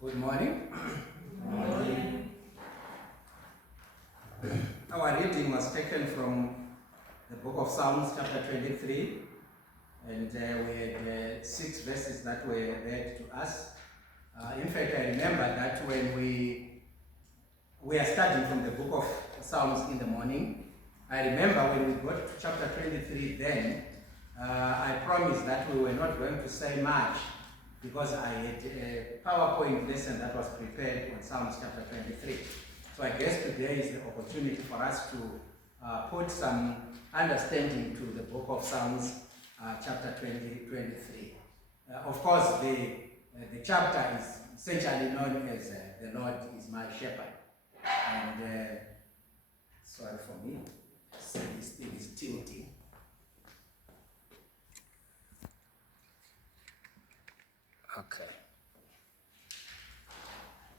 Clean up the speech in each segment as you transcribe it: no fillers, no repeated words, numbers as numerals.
Good morning. Good morning. Our reading was taken from the book of Psalms, chapter 23, and we had 6 verses that were read to us. In fact, I remember that when we are studying from the book of Psalms in the morning, I remember when we got to chapter 23 then, I promised that we were not going to say much because I had a PowerPoint lesson that was prepared on Psalms chapter 23. So I guess today is the opportunity for us to put some understanding to the book of Psalms chapter 23. Of course, the chapter is essentially known as The Lord is my shepherd. And sorry for me, this thing is tilting. Okay.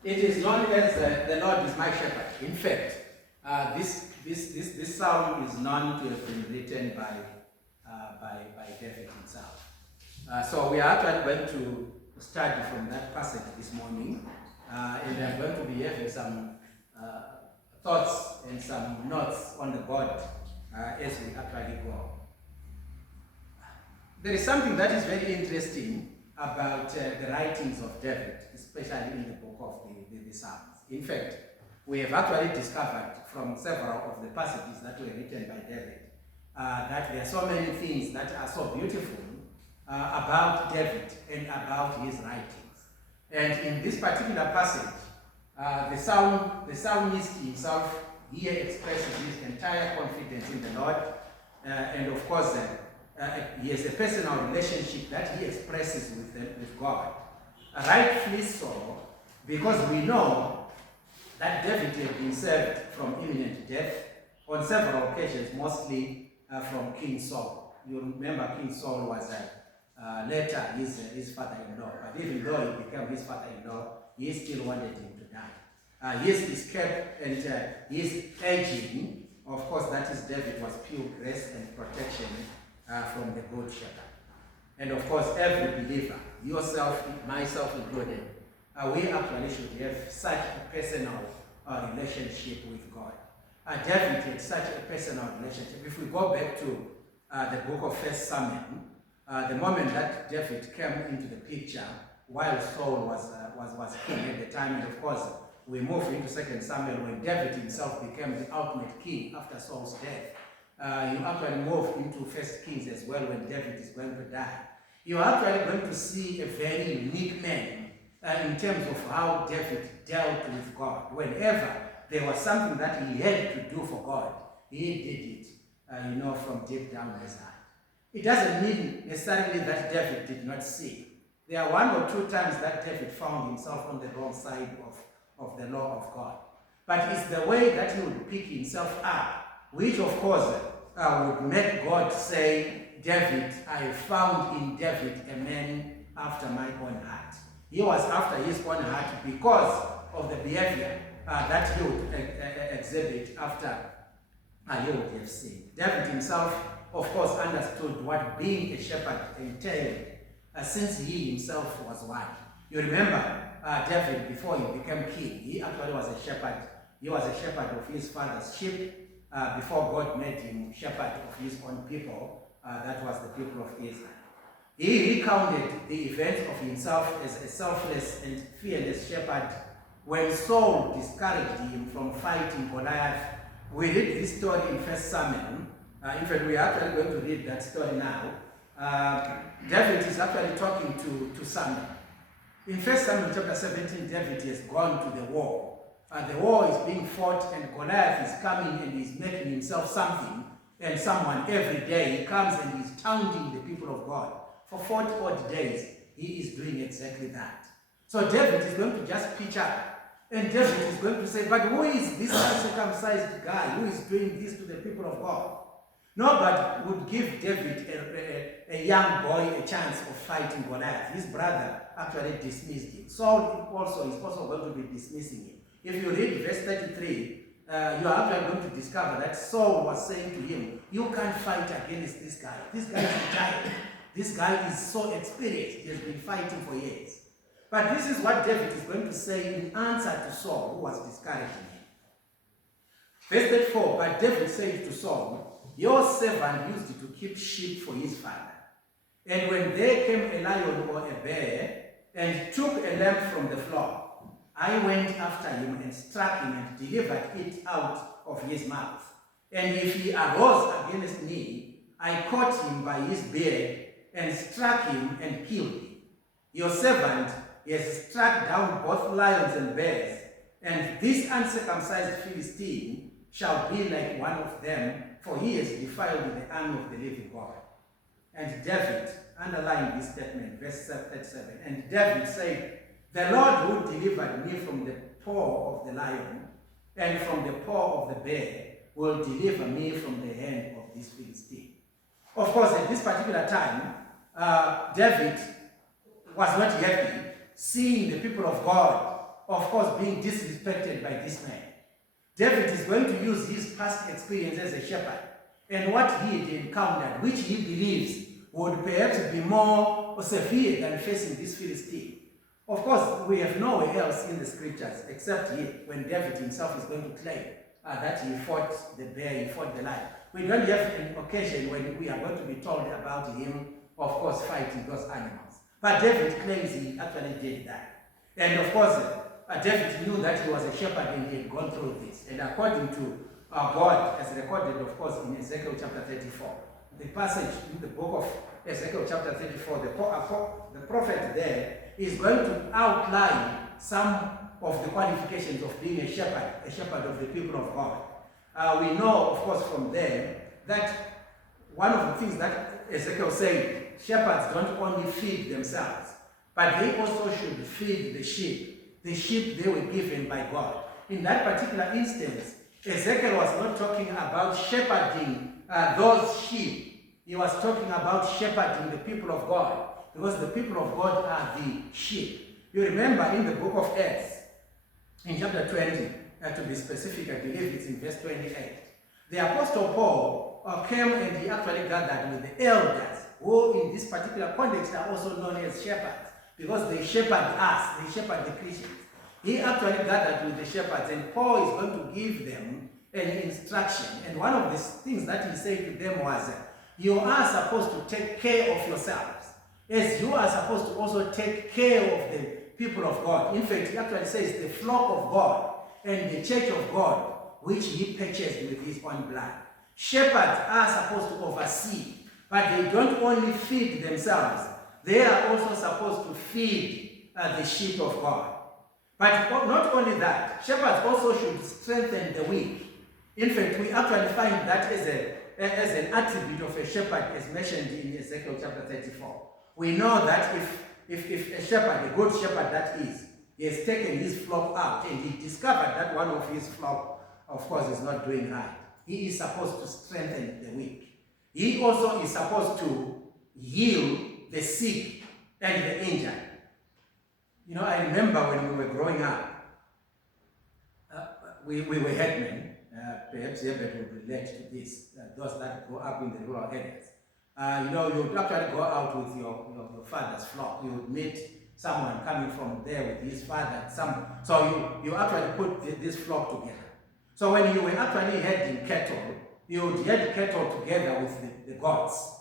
It is known as The Lord is my shepherd. In fact, this psalm is known to have been written by David himself. So we are actually going to study from that passage this morning, and we are going to be having some thoughts and some notes on the board as we actually go. There is something that is very interesting about the writings of David, especially in the book of the Psalms. In fact, we have actually discovered from several of the passages that were written by David that there are so many things that are so beautiful about David and about his writings. And in this particular passage, the psalmist himself here expresses his entire confidence in the Lord, and of course, he has a personal relationship that he expresses with God. Rightfully so, because we know that David had been saved from imminent death on several occasions, mostly from King Saul. You remember King Saul was later his father-in-law, but even though he became his father-in-law, he still wanted him to die. His escape and his aging, of course, that is David, was pure grace and protection from the good shepherd. And of course, every believer, yourself, myself included, we actually should have such a personal relationship with God. David had such a personal relationship. If we go back to the book of 1 Samuel, the moment that David came into the picture while Saul was king at the time, and of course, we move into 2 Samuel when David himself became the ultimate king after Saul's death. You actually move into 1 Kings as well when David is going to die. You're actually going to see a very unique man in terms of how David dealt with God. Whenever there was something that he had to do for God, he did it, from deep down his heart. It doesn't mean necessarily that David did not sin. There are 1 or 2 times that David found himself on the wrong side of the law of God. But it's the way that he would pick himself up, which of course would make God say, David, I found in David a man after my own heart. He was after his own heart because of the behavior that he would exhibit after he would have sinned. David himself, of course, understood what being a shepherd entailed since he himself was one. You remember David, before he became king, he actually was a shepherd. He was a shepherd of his father's sheep before God made him shepherd of his own people. That was the people of Israel. He recounted the events of himself as a selfless and fearless shepherd when Saul discouraged him from fighting Goliath. We read this story in 1 Samuel. In fact, we are actually going to read that story now. David is actually talking to Samuel. In 1 Samuel chapter 17, David has gone to the war. The war is being fought and Goliath is coming and he's making himself something and someone every day. He comes and he's taunting the people of God. For 40 odd days, he is doing exactly that. So David is going to just pitch up and David is going to say, but who is this uncircumcised guy who is doing this to the people of God? Nobody would give David, a young boy, a chance of fighting Goliath. His brother actually dismissed him. Saul also is also going to be dismissing him. If you read verse 33, you are actually going to discover that Saul was saying to him, you can't fight against this guy. This guy is a giant. This guy is so experienced. He has been fighting for years. But this is what David is going to say in answer to Saul, who was discouraging him. Verse 34, but David said to Saul, your servant used to keep sheep for his father. And when there came a lion or a bear and took a lamb from the flock, I went after him and struck him and delivered it out of his mouth. And if he arose against me, I caught him by his beard and struck him and killed him. Your servant has struck down both lions and bears, and this uncircumcised Philistine shall be like one of them, for he has defiled the army of the living God. And David, underline this statement, verse 37, and David said, the Lord who delivered me from the paw of the lion and from the paw of the bear will deliver me from the hand of this Philistine. Of course, at this particular time, David was not happy seeing the people of God, of course, being disrespected by this man. David is going to use his past experience as a shepherd and what he had encountered, which he believes would perhaps be more severe than facing this Philistine. Of course, we have nowhere else in the scriptures except here, when David himself is going to claim that he fought the bear, he fought the lion. We don't have an occasion when we are going to be told about him, of course, fighting those animals. But David claims he actually did that. And of course, David knew that he was a shepherd and he had gone through this. And according to God, as recorded, of course, in Ezekiel chapter 34, the passage in the book of Ezekiel chapter 34, the prophet there is going to outline some of the qualifications of being a shepherd of the people of God. We know, of course, from there that one of the things that Ezekiel said, shepherds don't only feed themselves, but they also should feed the sheep they were given by God. In that particular instance, Ezekiel was not talking about shepherding those sheep. He was talking about shepherding the people of God, because the people of God are the sheep. You remember in the book of Acts, in chapter 20, to be specific, I believe it's in verse 28, the Apostle Paul came and he actually gathered with the elders, who in this particular context are also known as shepherds, because they shepherd us, they shepherd the Christians. He actually gathered with the shepherds, and Paul is going to give them an instruction. And one of the things that he said to them was, you are supposed to take care of yourselves, as you are supposed to also take care of the people of God. In fact, he actually says the flock of God and the church of God, which he purchased with his own blood. Shepherds are supposed to oversee, but they don't only feed themselves, they are also supposed to feed the sheep of God. But not only that, shepherds also should strengthen the weak. In fact, we actually find that as an attribute of a shepherd, as mentioned in Ezekiel chapter 34. We know that if a shepherd, a good shepherd that is, he has taken his flock out and he discovered that one of his flock, of course, is not doing right, he is supposed to strengthen the weak. He also is supposed to heal the sick and the injured. You know, I remember when we were growing up, we were headmen. Perhaps Herbert will relate to this, those that grow up in the rural areas. You know, you would actually go out with your father's flock. You would meet someone coming from there with his father. So you actually put this flock together. So when you were actually herding cattle, you would herd cattle together with the goats.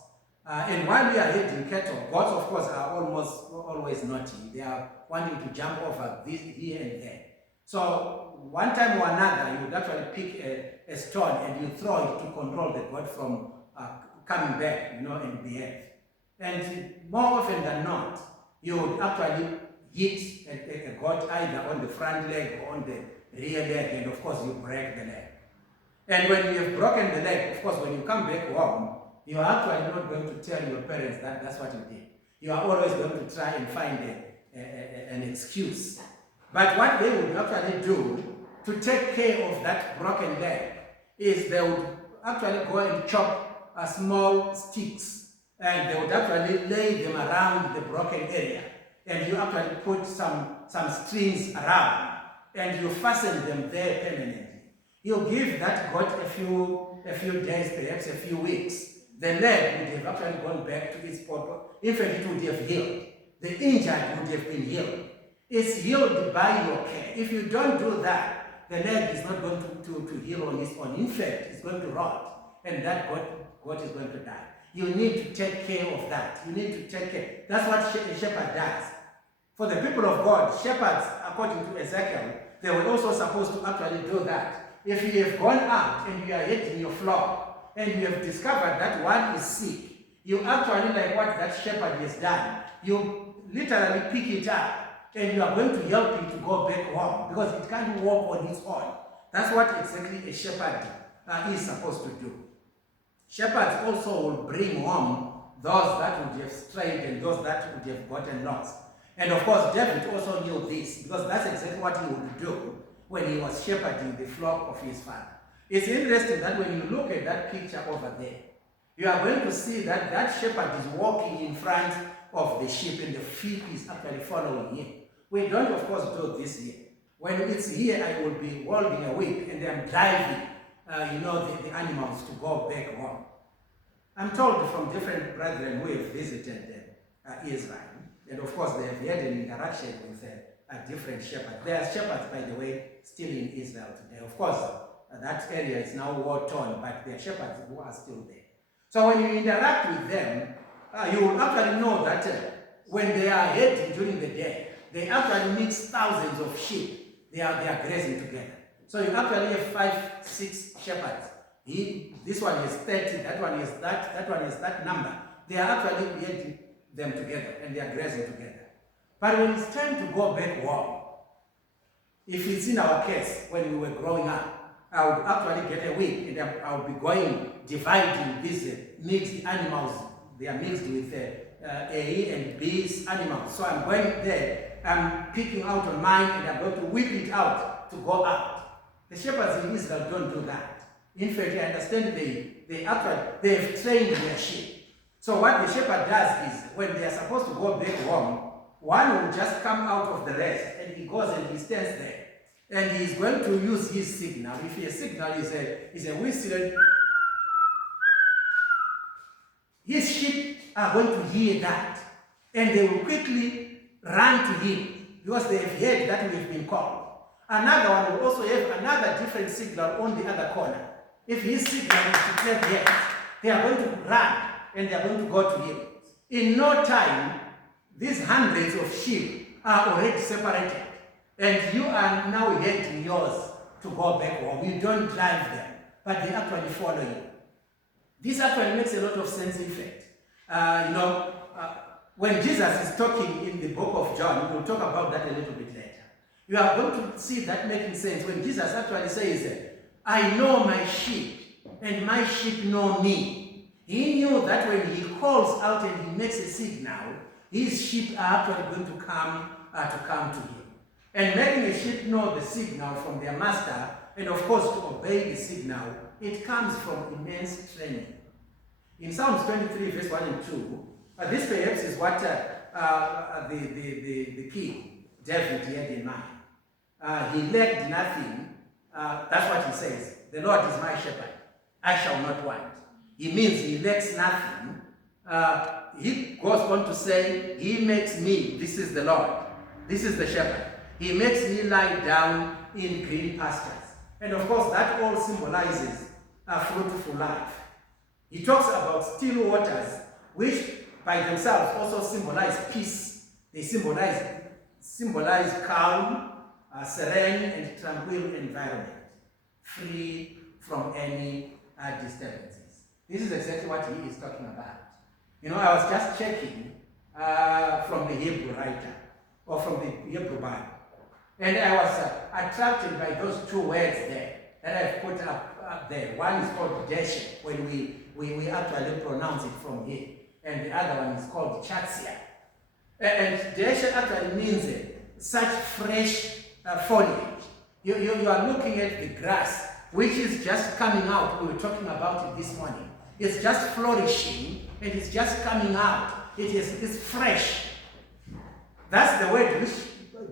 And while you are herding cattle, goats, of course, are almost always naughty. They are wanting to jump over this here and there. So one time or another, you would actually pick a stone and you throw it to control the goat from coming back, you know, and behave. And more often than not, you would actually hit a goat either on the front leg or on the rear leg, and of course you break the leg. And when you have broken the leg, of course, when you come back home, you are actually not going to tell your parents that that's what you did. You are always going to try and find an excuse. But what they would actually do to take care of that broken leg is they would actually go and chop small sticks, and they would actually lay them around the broken area, and you actually put some strings around, and you fasten them there permanently. You give that goat a few days, perhaps a few weeks. The leg would have actually gone back to its proper. In fact, it would have healed. The injured would have been healed. It's healed by your care. If you don't do that, the leg is not going to heal on its own. In fact, it's going to rot, and that goat is going to die. You need to take care of that. You need to take care. That's what a shepherd does. For the people of God, shepherds, according to Ezekiel, they were also supposed to actually do that. If you have gone out and you are hitting your flock, and you have discovered that one is sick, you actually, like what that shepherd has done, you literally pick it up, and you are going to help it to go back home, because it can't walk on its own. That's what exactly a shepherd is supposed to do. Shepherds also will bring home those that would have strayed and those that would have gotten lost. And of course, David also knew this, because that's exactly what he would do when he was shepherding the flock of his father. It's interesting that when you look at that picture over there, you are going to see that that shepherd is walking in front of the sheep and the sheep is actually following him. We don't, of course, do this here. When it's here, I will be holding a whip and I'm driving, the animals to go back home. I'm told from different brethren who have visited Israel, and of course they have had an interaction with a different shepherd. There are shepherds, by the way, still in Israel today. Of course, that area is now war-torn, but there are shepherds who are still there. So when you interact with them, you will actually know that when they are heading during the day, they actually mix thousands of sheep. They are grazing together. So you actually have 5, 6 shepherds. This one has 30, that one has that one has that number. They are actually heading them together and they are grazing together. But when it's time to go back home, if it's in our case, when we were growing up, I would actually get a whip and I would be going, dividing these mixed animals. They are mixed with A and B's animals. So I'm going there, I'm picking out on mine and I'm going to whip it out to go out. The shepherds in Israel don't do that. In fact, I understand they have trained their sheep. So what the shepherd does is, when they are supposed to go back home, one will just come out of the rest and he goes and he stands there. And he's going to use his signal. If his signal is a whistle, his sheep are going to hear that. And they will quickly run to him because they have heard that we have been called. Another one will also have another different signal on the other corner. If his signal is declared yes, they are going to run and they are going to go to him. In no time, these hundreds of sheep are already separated. And you are now heading yours to go back home. You don't drive them, but they actually follow you. This actually makes a lot of sense, in fact. When Jesus is talking in the book of John, we'll talk about that a little bit later. You are going to see that making sense when Jesus actually says, I know my sheep, and my sheep know me. He knew that when he calls out and he makes a signal, his sheep are actually going to come to him. And making a sheep know the signal from their master, and of course to obey the signal, it comes from immense training. In Psalms 23, verse 1 and 2, this perhaps is what the king, David, had in mind. He lacked nothing. That's what he says. The Lord is my shepherd. I shall not want. He means he lacks nothing. He goes on to say, he makes me, this is the Lord. This is the shepherd. He makes me lie down in green pastures. And of course, that all symbolizes a fruitful life. He talks about still waters, which by themselves also symbolize peace. They symbolize calm, serene and tranquil environment, free from any disturbances. This is exactly what he is talking about. I was just checking from the Hebrew writer, or from the Hebrew Bible. And I was attracted by those 2 words there that I've put up there. One is called deshe, when we actually pronounce it from here. And the other one is called chatsia. And deshe actually means such fresh foliage. You are looking at the grass, which is just coming out. We were talking about it this morning. It's just flourishing, and it's just coming out. It's fresh. That's the word which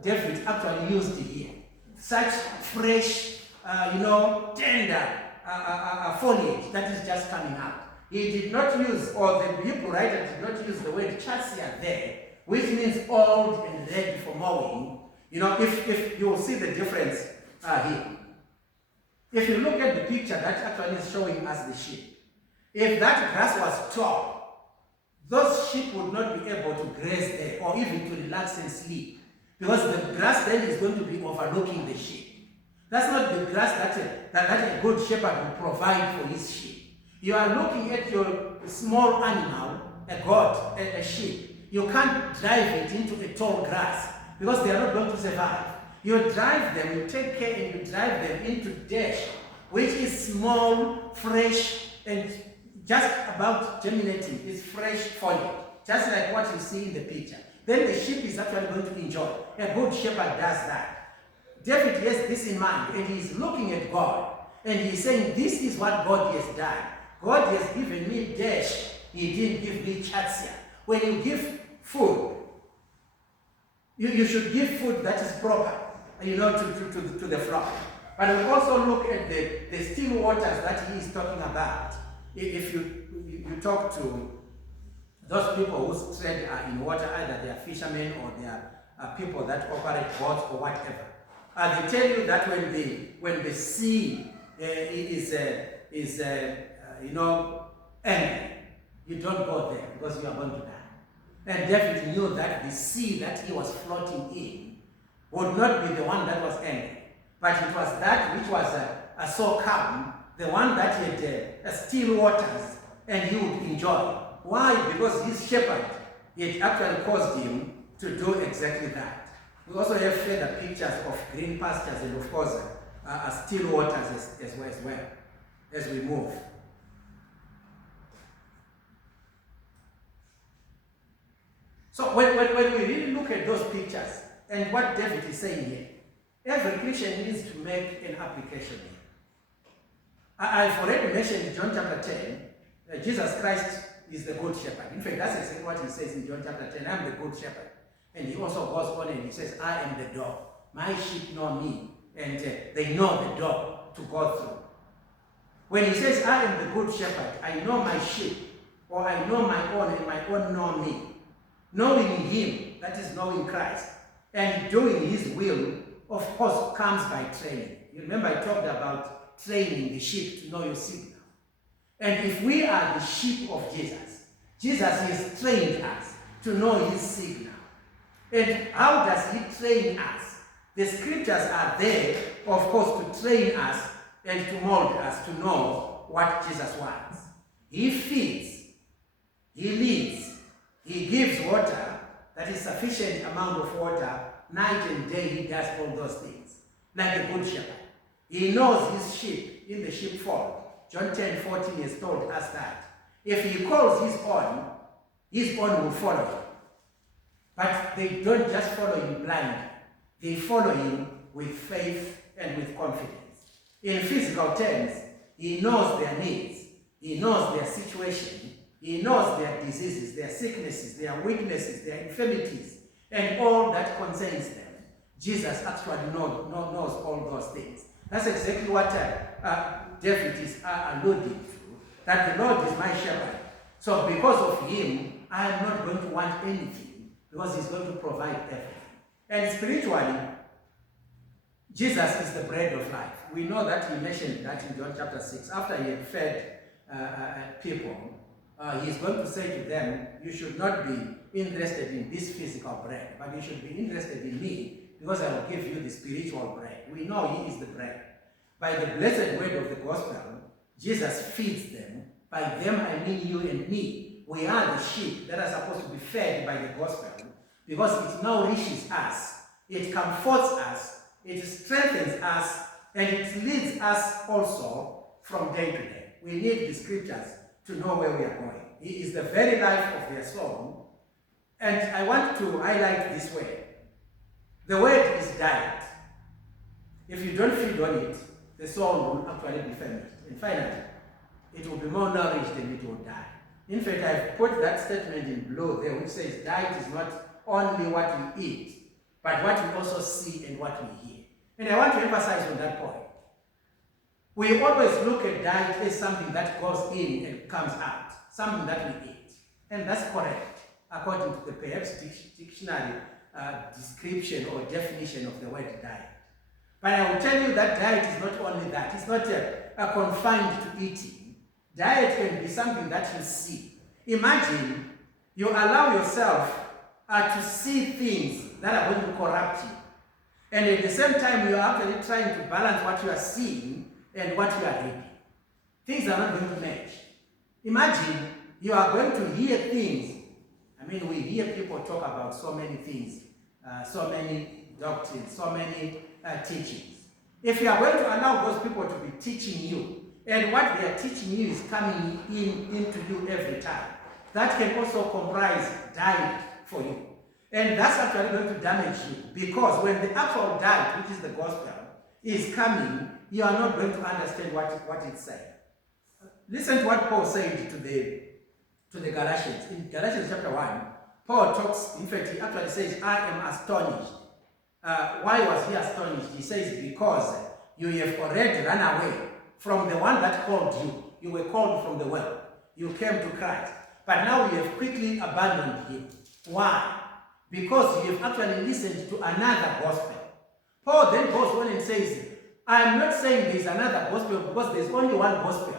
David actually used here. Such fresh, tender foliage that is just coming out. He did not use, or the Hebrew writer did not use the word chassia there, which means old and ready for mowing, You know, if you will see the difference here. If you look at the picture that actually is showing us the sheep, if that grass was tall, those sheep would not be able to graze there or even to relax and sleep, because the grass then is going to be overlooking the sheep. That's not the grass that a good shepherd will provide for his sheep. You are looking at your small animal, a goat, a sheep. You can't drive it into a tall grass because they are not going to survive. You drive them, you take care and you drive them into dash, which is small, fresh, and just about germinating. It's fresh foliage, just like what you see in the picture. Then the sheep is actually going to enjoy. A good shepherd does that. David has this in mind, and he's looking at God, and he's saying, this is what God has done. God has given me dash. He didn't give me chatsia. When you give food, you should give food that is proper, you know, to the flock. But we also look at the still waters that he is talking about. If you talk to those people whose trade are in water, either they are fishermen or they are people that operate boats or whatever, they tell you that when the sea is angry, you don't go there because you are going to die. And David knew that the sea that he was floating in would not be the one that was angry, but it was that which was so calm, the one that had still waters, and he would enjoy. Why? Because his shepherd, it actually caused him to do exactly that. We also have further pictures of green pastures and, of course, still waters as well as we move. So when we really look at those pictures and what David is saying here, every Christian needs to make an application here. I've already mentioned in John chapter 10, Jesus Christ is the good shepherd. In fact, that's exactly what he says in John chapter 10, I'm the good shepherd. And he also goes on and he says, I am the door. My sheep know me, and they know the door to go through. When he says, I am the good shepherd, I know my sheep, or I know my own, and my own know me. Knowing him, that is knowing Christ, and doing his will, of course, comes by training. You remember I talked about training the sheep to know your signal. And if we are the sheep of Jesus, Jesus has trained us to know his signal. And how does he train us? The scriptures are there, of course, to train us and to mold us to know what Jesus wants. He feeds, he leads, he gives water, that is sufficient amount of water, night and day he does all those things, like a good shepherd. He knows his sheep in the sheepfold. John 10:14 has told us that. If he calls his own will follow him. But they don't just follow him blindly. They follow him with faith and with confidence. In physical terms, he knows their needs. He knows their situation. He knows their diseases, their sicknesses, their weaknesses, their infirmities, and all that concerns them. Jesus actually knows all those things. That's exactly what David is alluding to, that the Lord is my shepherd. So because of him, I am not going to want anything, because he's going to provide everything. And spiritually, Jesus is the bread of life. We know that he mentioned that in John chapter 6. After he had fed people, he's going to say to them, you should not be interested in this physical bread, but you should be interested in me, because I will give you the spiritual bread. We know he is the bread. By the blessed word of the gospel, Jesus feeds them. By them I mean you and me. We are the sheep that are supposed to be fed by the gospel, because it nourishes us, it comforts us, it strengthens us, and it leads us also from day to day. We need the scriptures to know where we are going. He is the very life of their soul. And I want to highlight this way. The word is diet. If you don't feed on it, the soul will actually be famished. And finally, it will be malnourished and it will die. In fact, I've put that statement in blue there, which says diet is not only what we eat, but what we also see and what we hear. And I want to emphasize on that point. We always look at diet as something that goes in and comes out, something that we eat. And that's correct, according to the perhaps dictionary description or definition of the word diet. But I will tell you that diet is not only that. It's not confined to eating. Diet can be something that you see. Imagine you allow yourself to see things that are going to corrupt you. And at the same time, you are actually trying to balance what you are seeing and what you are reading. Things are not going to match. Imagine you are going to hear things. I mean, we hear people talk about so many things, so many doctrines, so many teachings. If you are going to allow those people to be teaching you, and what they are teaching you is coming into you every time, that can also comprise diet for you. And that's actually going to damage you, because when the actual diet, which is the gospel, is coming, you are not going to understand what it's saying. Listen to what Paul said to the Galatians. In Galatians chapter 1, Paul talks, in fact, he actually says, I am astonished. Why was he astonished? He says, because you have already run away from the one that called you. You were called from the world. You came to Christ. But now you have quickly abandoned him. Why? Because you have actually listened to another gospel. Paul then goes on and says, I am not saying there is another gospel because there is only one gospel.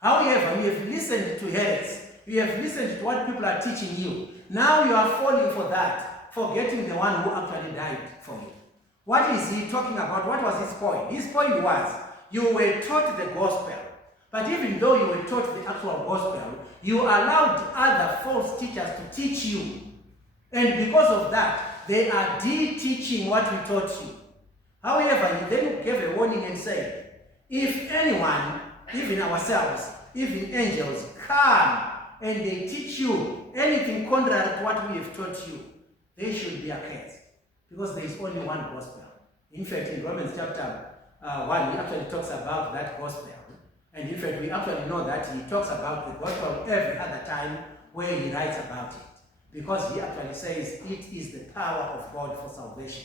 However, you have listened to heresy. You have listened to what people are teaching you. Now you are falling for that, forgetting the one who actually died for you. What is he talking about? What was his point? His point was, you were taught the gospel. But even though you were taught the actual gospel, you allowed other false teachers to teach you. And because of that, they are de-teaching what we taught you. However, he then gave a warning and said, if anyone, even ourselves, even angels, come and they teach you anything contrary to what we have taught you, they should be accursed. Because there is only one gospel. In fact, in Romans chapter 1, he actually talks about that gospel. And in fact, we actually know that he talks about the gospel every other time where he writes about it. Because he actually says it is the power of God for salvation.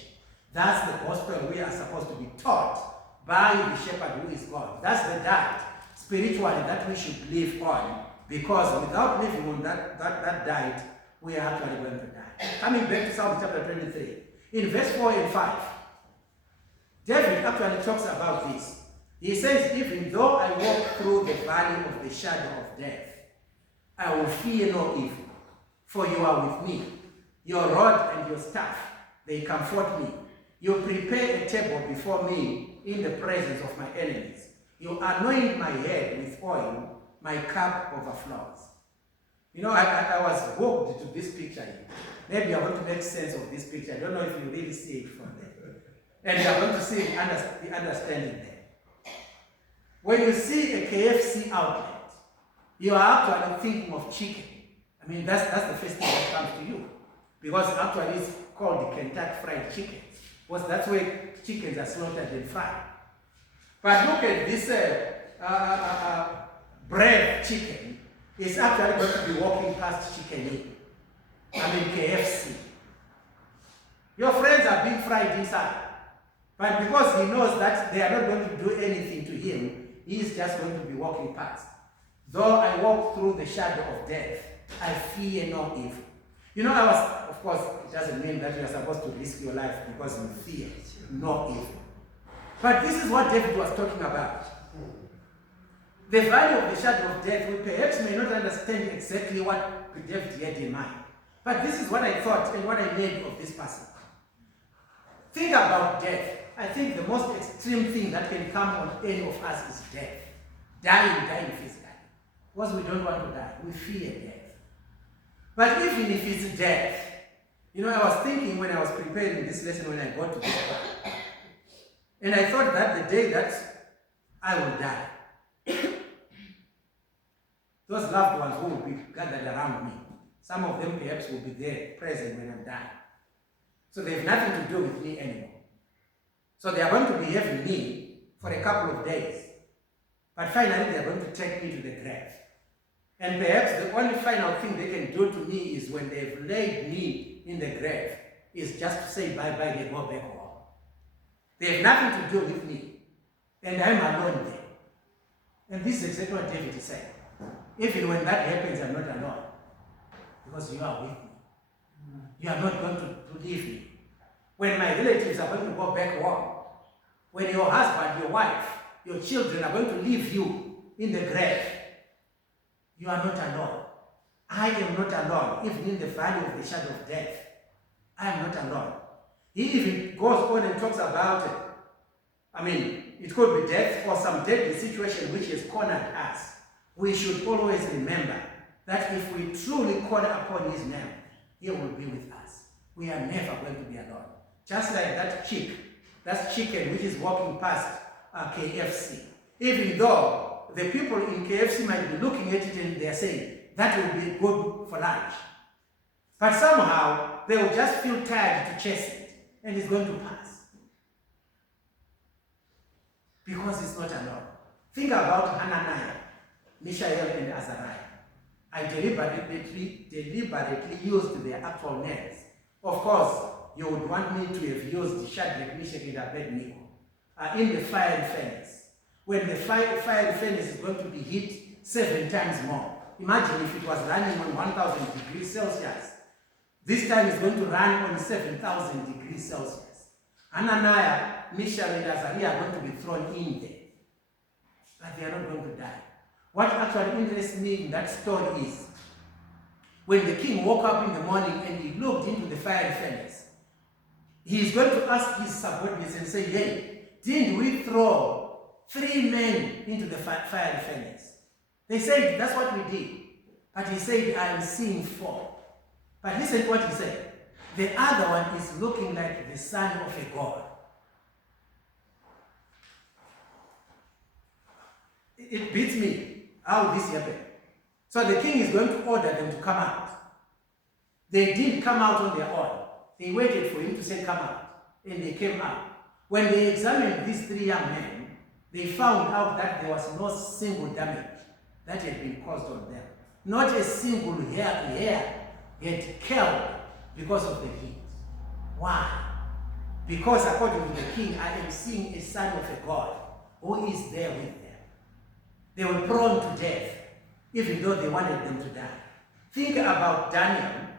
That's the gospel we are supposed to be taught by the shepherd who is God. That's the diet, spiritually, that we should live on. Because without living on that diet, we are actually going to die. Coming back to Psalm chapter 23. In verse 4 and 5, David actually talks about this. He says, even though I walk through the valley of the shadow of death, I will fear no evil, for you are with me. Your rod and your staff, they comfort me. You prepare a table before me in the presence of my enemies. You anoint my head with oil, my cup overflows. You know, I was hooked to this picture here. Maybe I want to make sense of this picture. I don't know if you really see it from there. And you're going to see the understanding there. When you see a KFC outlet, you are actually thinking of chicken. I mean, that's the first thing that comes to you. Because actually it's called the Kentucky Fried Chicken. Because that's where chickens are slaughtered and fried. But look at this brave chicken. It's actually going to be walking past Chicken Inn. I mean KFC. Your friends are being fried inside. But because he knows that they are not going to do anything to him, he is just going to be walking past. Though I walk through the shadow of death, I fear no evil. You know, of course, it doesn't mean that you are supposed to risk your life because you fear no evil. But this is what David was talking about. The valley of the shadow of death, we perhaps may not understand exactly what David had in mind. But this is what I thought and what I made of this passage. Think about death. I think the most extreme thing that can come on any of us is death. Dying physically. Because we don't want to die. We fear death. But even if it's death, you know, I was thinking when I was preparing this lesson when I got to this part. And I thought that the day that I will die, those loved ones who will be gathered around me, some of them perhaps will be there present when I'm dying. So they have nothing to do with me anymore. So they are going to be having me for a couple of days. But finally they are going to take me to the grave. And perhaps the only final thing they can do to me is when they've laid me in the grave, is just to say bye-bye and go back home. They have nothing to do with me. And I'm alone there. And this is exactly what David is saying. Even when that happens, I'm not alone. Because you are with me. You are not going to leave me. when my relatives are going to go back home, when your husband, your wife, your children are going to leave you in the grave, you are not alone. I am not alone, even in the valley of the shadow of death. I am not alone. He even goes on and talks about it. I mean, it could be death or some deadly situation which has cornered us. We should always remember that if we truly call upon his name, he will be with us. We are never going to be alone. Just like that chicken which is walking past KFC. Even though the people in KFC might be looking at it and they are saying, that will be good for lunch. But somehow, they will just feel tired to chase it, and it's going to pass. Because it's not alone. Think about Hananiah, Mishael, and Azariah. I deliberately used their actual names. Of course, you would want me to have used Shadrach, Meshach, and Abednego in the fiery furnace. When the fiery furnace is going to be hit 7 times more. Imagine if it was running on 1,000 degrees Celsius. This time it's going to run on 7,000 degrees Celsius. Hananiah, Mishael, and Azariah are going to be thrown in there. But they are not going to die. What actually interests me in that story is when the king woke up in the morning and he looked into the fiery furnace, he is going to ask his subordinates and say, hey, didn't we throw 3 men into the fiery furnace? They said, that's what we did. But he said, I am seeing 4. But listen to what he said. The other one is looking like the son of a god. It beats me how this happened. So the king is going to order them to come out. They didn't come out on their own. They waited for him to say come out. And they came out. When they examined these 3 young men, they found out that there was no single damage that had been caused on them. Not a single hair had curled because of the heat. Why? Because according to the king, I am seeing a son of a god who is there with them. They were prone to death, even though they wanted them to die. Think about Daniel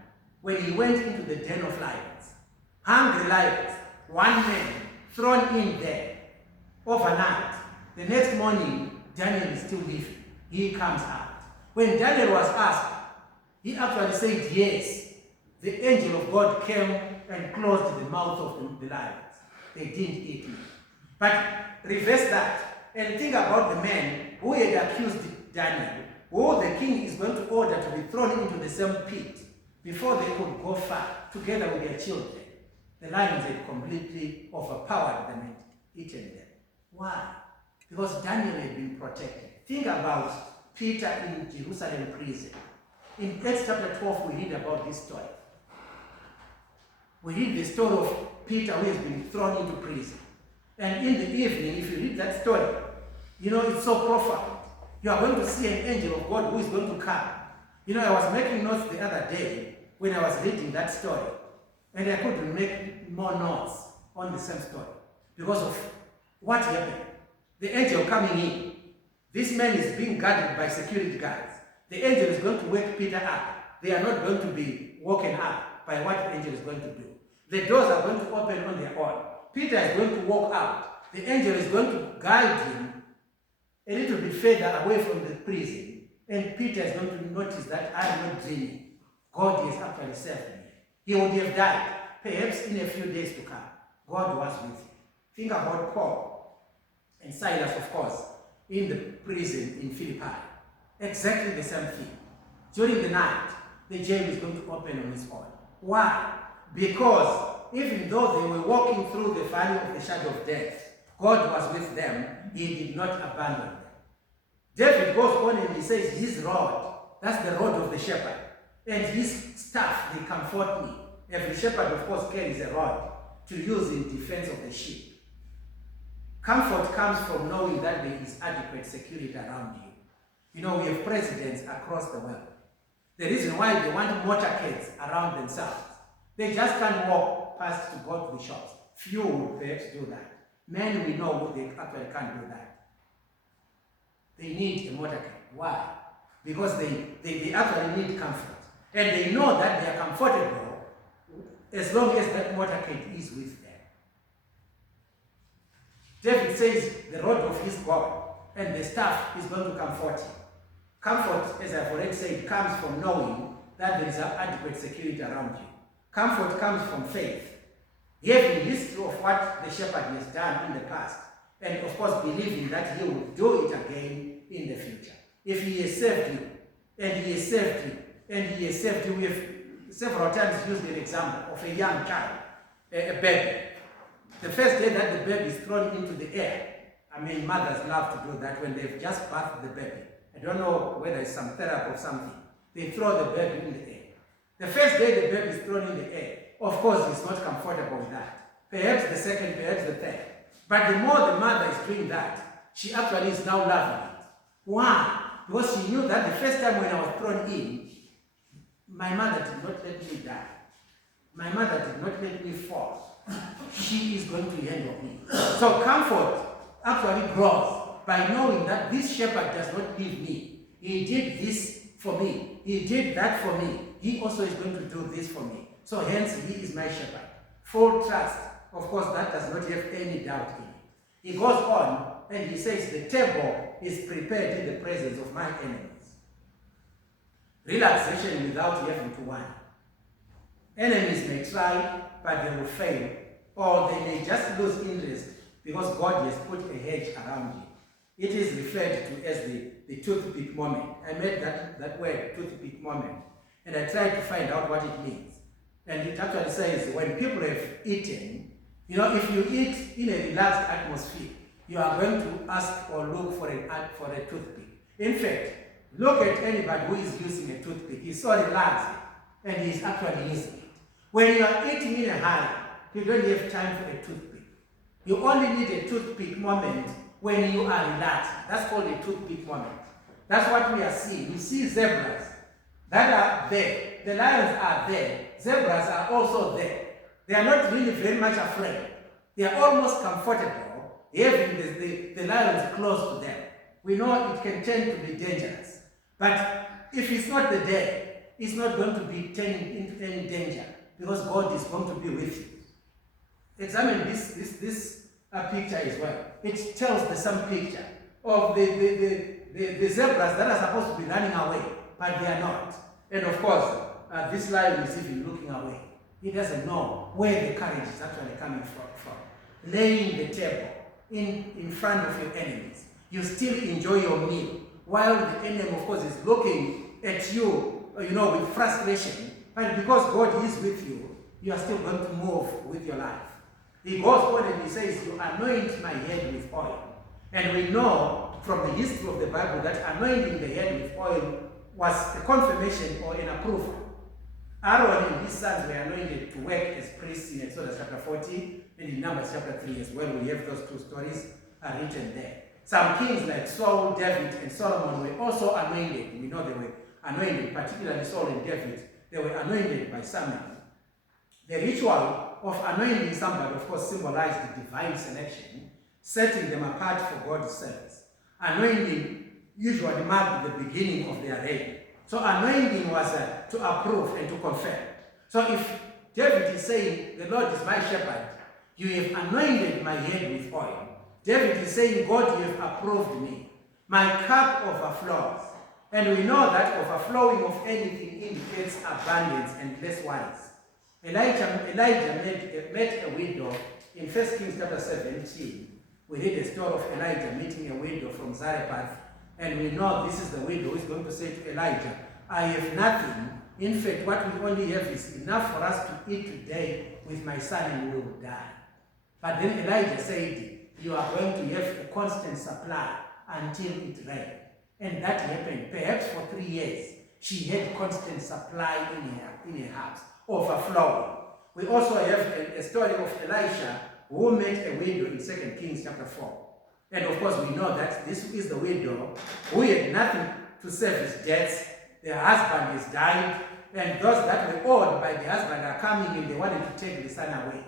when he went into the den of lions. Hungry lions, 1 man thrown in there overnight. The next morning, Daniel is still living. He comes out. When Daniel was asked, he actually said yes. The angel of God came and closed the mouth of the lions. They didn't eat me. But reverse that and think about the men who had accused Daniel, who the king is going to order to be thrown into the same pit before they could go far together with their children. The lions had completely overpowered them and eaten them. Why? Because Daniel had been protected. Think about Peter in Jerusalem prison. In Acts chapter 12, we read about this story. We read the story of Peter who has been thrown into prison. And in the evening, if you read that story, you know, it's so profound. You are going to see an angel of God who is going to come. You know, I was making notes the other day when I was reading that story. And I couldn't make more notes on the same story because of what happened. The angel coming in. This man is being guarded by security guards. The angel is going to wake Peter up. They are not going to be woken up by what the angel is going to do. The doors are going to open on their own. Peter is going to walk out. The angel is going to guide him a little bit further away from the prison. And Peter is going to notice that I am not dreaming. God has actually saved me. He would have died, perhaps in a few days to come. God was with him. Think about Paul and Silas, of course, in the prison in Philippi. Exactly the same thing. During the night, the jail is going to open on its own. Why? Because even though they were walking through the valley of the shadow of death, God was with them. He did not abandon them. David goes on and he says, his rod, that's the rod of the shepherd, and his staff, they comfort me. Every shepherd, of course, carries a rod to use in defense of the sheep. Comfort comes from knowing that there is adequate security around you. You know, we have presidents across the world. The reason why they want motorcades around themselves, they just can't walk past to go to the shops. Few would perhaps do that. Men we know they actually can't do that. They need a motorcade. Why? Because they actually need comfort. And they know that they are comfortable as long as that motorcade is with them. David says the rod of his God and the staff is going to comfort him. Comfort, as I've already said, comes from knowing that there is adequate security around you. Comfort comes from faith. Having history of what the shepherd has done in the past, and of course believing that he will do it again in the future. If he has saved you, and he has saved you, and he has saved you, we have several times used an example of a young child, a baby. The first day that the baby is thrown into the air, I mean, mothers love to do that when they've just birthed the baby. I don't know whether it's some therapy or something. They throw the baby in the air. The first day the baby is thrown in the air, of course, he's not comfortable with that. Perhaps the second, perhaps the third. But the more the mother is doing that, she actually is now loving it. Why? Because she knew that the first time when I was thrown in, my mother did not let me die. My mother did not let me fall. She is going to handle me. So comfort actually grows by knowing that this shepherd does not leave me. He did this for me. He did that for me. He also is going to do this for me. So hence, he is my shepherd. Full trust. Of course, that does not have any doubt in it. He goes on and he says, the table is prepared in the presence of my enemies. Relaxation without having to whine. Enemies may try, but they will fail. Or they may just lose interest because God has put a hedge around you. It is referred to as the toothpick moment. I made that word, toothpick moment, and I tried to find out what it means. And it actually says when people have eaten, if you eat in a relaxed atmosphere, you are going to ask or look for a toothpick. In fact, look at anybody who is using a toothpick. He's so relaxed and he's actually using it. When you are eating in a hurry, you don't have time for a toothpick. You only need a toothpick moment when you are relaxed. That's called a toothpick moment. That's what we are seeing. We see zebras that are there. The lions are there. Zebras are also there. They are not really very much afraid. They are almost comfortable having the lions close to them. We know it can tend to be dangerous. But if it's not the day, it's not going to be turning into any danger because God is going to be with you. Examine this picture as well. It tells some picture of the zebras that are supposed to be running away, but they are not. And of course, this lion is even looking away. He doesn't know where the courage is actually coming from. Laying the table in front of your enemies. You still enjoy your meal, while the enemy, of course, is looking at you, with frustration. But because God is with you, you are still going to move with your life. He goes on and he says, you anoint my head with oil. And we know from the history of the Bible that anointing the head with oil was a confirmation or an approval. Aaron and his sons were anointed to work as priests in Exodus chapter 40 and in Numbers chapter 3 as well. We have those two stories are written there. Some kings like Saul, David, and Solomon were also anointed. We know they were anointed, particularly Saul and David. They were anointed by Samuel. The ritual of anointing somebody, of course, symbolized the divine selection, setting them apart for God's service. Anointing usually marked the beginning of their reign. So anointing was to approve and to confirm. So if David is saying, the Lord is my shepherd, you have anointed my head with oil. David is saying, God, you have approved me. My cup overflows. And we know that overflowing of anything indicates abundance and less worries. Elijah met a widow in 1 Kings chapter 17. We read the story of Elijah meeting a widow from Zarephath. And we know this is the widow who is going to say to Elijah, I have nothing. In fact, what we only have is enough for us to eat today with my son and we will die. But then Elijah said, you are going to have a constant supply until it rains. And that happened. Perhaps for 3 years, she had constant supply in her house, overflowing. We also have a story of Elisha who met a widow in 2 Kings chapter 4. And of course, we know that this is the widow who had nothing to service debts. Their husband has died, and those that were owed by the husband are coming and they wanted to take the son away.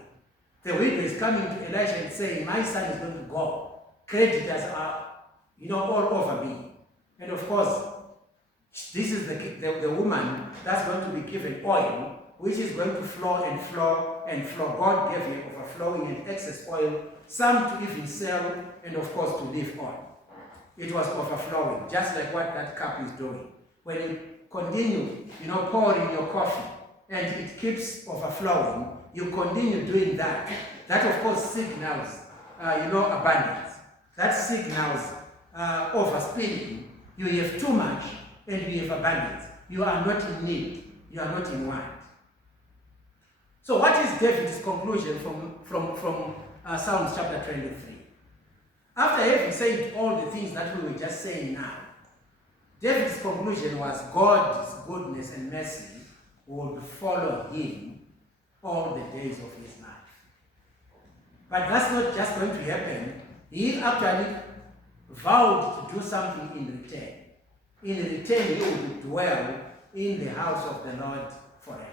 The widow is coming to Elisha and saying, my son is going to go. Creditors are, all over me. And of course, this is the woman that's going to be given oil which is going to flow and flow and flow. God gave you overflowing and excess oil, some to even sell, and of course to live on. It was overflowing, just like what that cup is doing. When you continue, pouring your coffee, and it keeps overflowing, you continue doing that. That of course signals, abundance. That signals overspilling. You have too much, and you have abundance. You are not in need. You are not in want. So what is David's conclusion from Psalms chapter 23? After having said all the things that we were just saying now, David's conclusion was God's goodness and mercy would follow him all the days of his life. But that's not just going to happen. He actually vowed to do something in return. In return, he would dwell in the house of the Lord forever.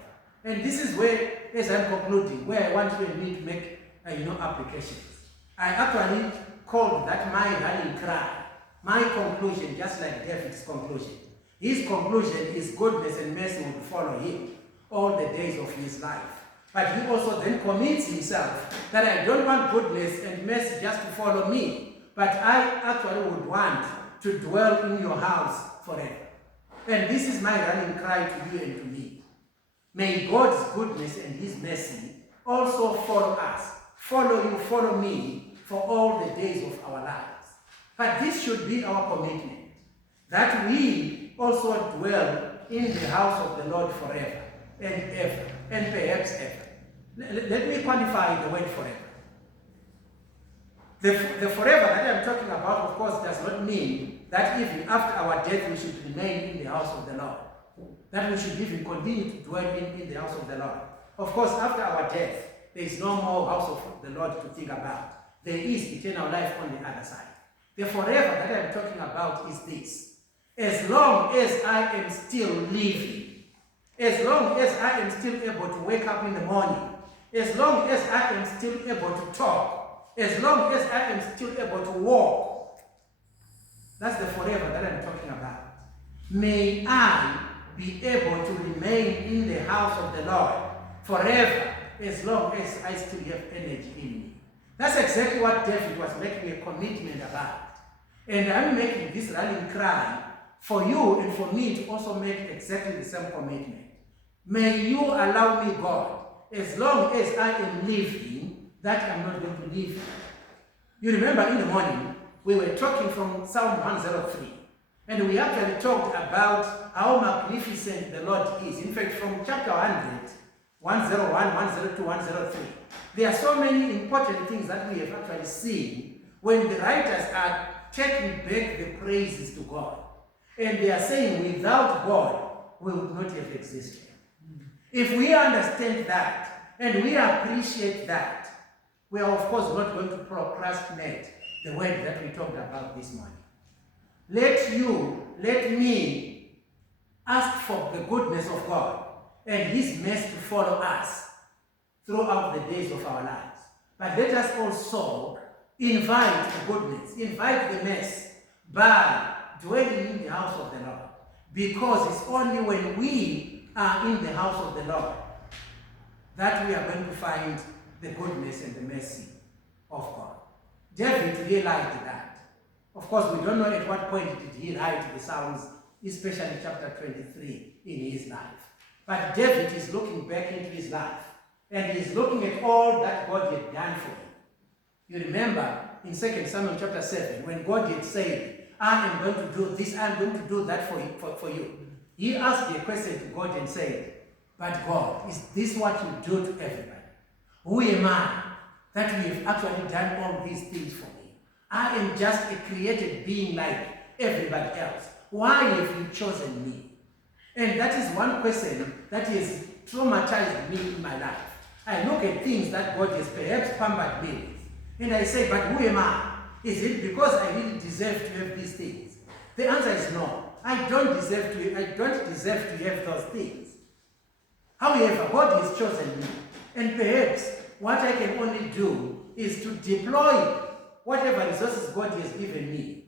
And this is where, as I'm concluding, where I want you and me to make applications. I actually called that my rallying cry, my conclusion, just like David's conclusion. His conclusion is goodness and mercy would follow him all the days of his life. But he also then commits himself that I don't want goodness and mercy just to follow me, but I actually would want to dwell in your house forever. And this is my running cry to you and to me. May God's goodness and his mercy also follow us, follow you, follow me for all the days of our lives. But this should be our commitment, that we also dwell in the house of the Lord forever and ever, and perhaps ever. Let me quantify the word forever. The forever that I'm talking about, of course, does not mean that even after our death we should remain in the house of the Lord. That we should even continue to dwell in the house of the Lord. Of course, after our death, there is no more house of the Lord to think about. There is eternal life on the other side. The forever that I'm talking about is this. As long as I am still living, as long as I am still able to wake up in the morning, as long as I am still able to talk, as long as I am still able to walk, that's the forever that I'm talking about. May I be able to remain in the house of the Lord forever, as long as I still have energy in me. That's exactly what David was making a commitment about. And I'm making this rallying cry for you and for me to also make exactly the same commitment. May you allow me, God, as long as I am living, that I'm not going to live. You remember in the morning, we were talking from Psalm 103, and we actually talked about how magnificent the Lord is. In fact, from chapter 100, 101, 102, 103, there are so many important things that we have actually seen when the writers are taking back the praises to God. And they are saying, without God, we would not have existed. If we understand that, and we appreciate that, we are of course not going to procrastinate the word that we talked about this morning. Let me ask for the goodness of God and his mercy to follow us throughout the days of our lives. But let us also invite the goodness, invite the mercy by dwelling in the house of the Lord. Because it's only when we are in the house of the Lord that we are going to find the goodness and the mercy of God. David realized that. Of course, we don't know at what point did he write the Psalms, especially chapter 23 in his life. But David is looking back into his life, and he's looking at all that God had done for him. You remember in 2 Samuel chapter 7, when God had said, I am going to do this, I am going to do that for you. He asked a question to God and said, but God, is this what you do to everybody? Who am I that you have actually done all these things for me? I am just a created being like everybody else. Why have you chosen me? And that is one question that has traumatized me in my life. I look at things that God has perhaps pampered me with, and I say, but who am I? Is it because I really deserve to have these things? The answer is no. I don't deserve to have those things. However, God has chosen me, and perhaps what I can only do is to deploy whatever resources God has given me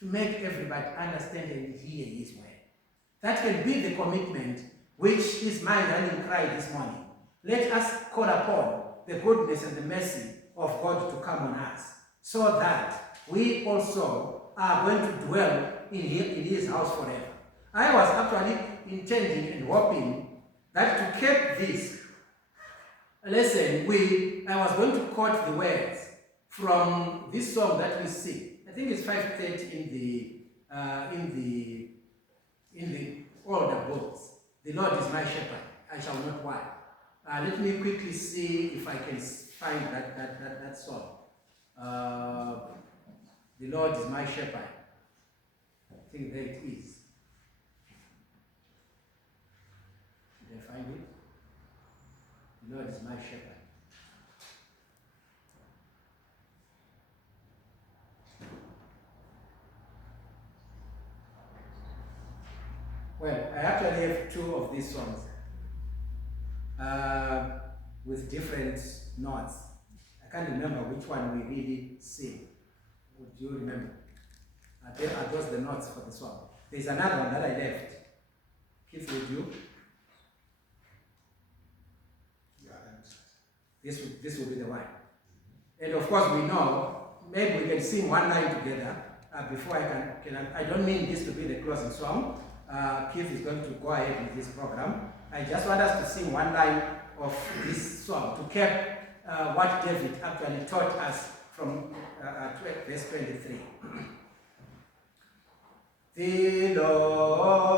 to make everybody understand and hear his word. That can be the commitment which is my running cry this morning. Let us call upon the goodness and the mercy of God to come on us, so that we also are going to dwell in his house forever. I was actually intending and hoping that to keep this lesson, I was going to quote the words from this song that we sing. I think it's 530 in the older books. The Lord is my shepherd, I shall not want. Let me quickly see if I can find that song. The Lord is my shepherd. I think there it is. Did I find it? The Lord is my shepherd. Well, I actually have two of these songs with different notes. I can't remember which one we really sing. Do you remember? Are those the notes for the song? There's another one that I left. Keith, would you? This will be the one. And of course we know, maybe we can sing one line together before I don't mean this to be the closing song. Keith is going to go ahead with this program. I just want us to sing one line of this song to cap what David actually taught us from verse 23. The Lord